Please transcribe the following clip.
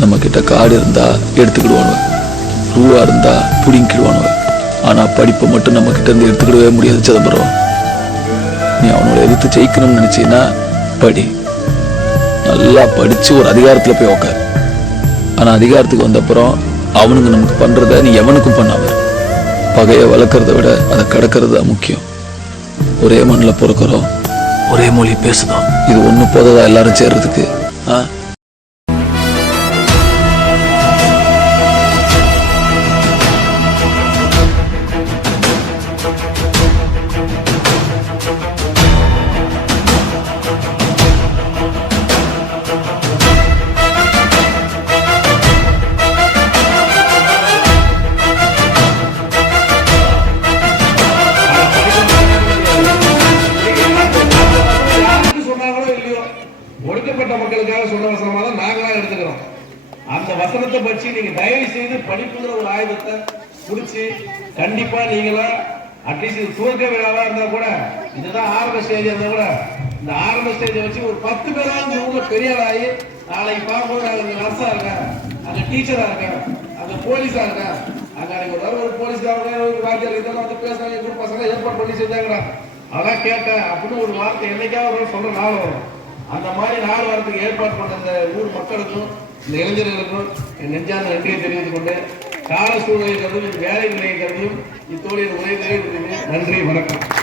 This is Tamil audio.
நம்ம கிட்ட காடு இருந்தா எடுத்துக்கிடுவானுவ, ரூபா இருந்தா புடிங்கிடுவானுவ. ஆனா படிப்பை மட்டும் நம்ம கிட்ட இருந்து எடுத்துக்கிடவே முடியாது சிதம்பரம். நீ அவனோட எதிர்த்து ஜெயிக்கணும்னு நினைச்சீன்னா படி, நல்லா படிச்சு ஒரு அதிகாரத்துல போய் உக்கார். ஆனா அதிகாரத்துக்கு வந்த அப்புறம் அவனுங்க நமக்கு பண்றத நீ எவனுக்கும் பண்ணாம. பகையை வளர்க்கறத விட அதை கடக்கிறது தான் முக்கியம். ஒரே மண்ணில் பிறக்கிறோம், ஒரே மொழி பேசுதோம். இது ஒண்ணு போதா எல்லாரும் சேர்றதுக்கு. ஒடுக்கப்பட்ட மக்களுக்காக சொன்ன வசனமா தான் நாங்களா எடுத்துக்கிறோம். அந்த வசனத்தை பற்றி நீங்க தயவு செய்து படிப்புங்கிற ஒரு ஆயுதத்தை குடிச்சு கண்டிப்பா நீங்களா அட்லீஸ்ட் துவக்க விழாவா இருந்தா கூட, இதுதான் ஆரம்ப ஸ்டேஜ் இருந்தா கூட, இந்த ஆரம்ப ஸ்டேஜை வச்சு ஒரு 10 பேராவது ஊர்ல பெரிய ஆகி நாளைக்கு பார்க்கும்போது அங்க நர்ஸா இருக்கேன், அங்க டீச்சரா இருக்கேன், அங்க போலீஸா இருக்கேன், அங்க அன்னைக்கு ஒரு போலீஸ்காரங்க வாத்தியார் இதெல்லாம் வந்து பேசுறாங்க, குரூப் பசங்க ஏற்பாடு பண்ணி செஞ்சாங்கடா, அதான் கேட்டேன் அப்படின்னு ஒரு வார்த்தை என்னைக்காவது சொல்ற நாள் வரும். அந்த மாதிரி நாள் வாரத்துக்கு ஏற்பாடு பண்ண அந்த ஊர் மக்களுக்கும் இந்த இளைஞர்களுக்கும் என் நெஞ்சார்ந்த நன்றியை தெரிவித்துக் கொண்டு, கால சூழ்நிலை கருதும் வேலை நிலையை கருதும் இத்தோடு உரையை நிறைவேற்றுகிறேன். நன்றி, வணக்கம்.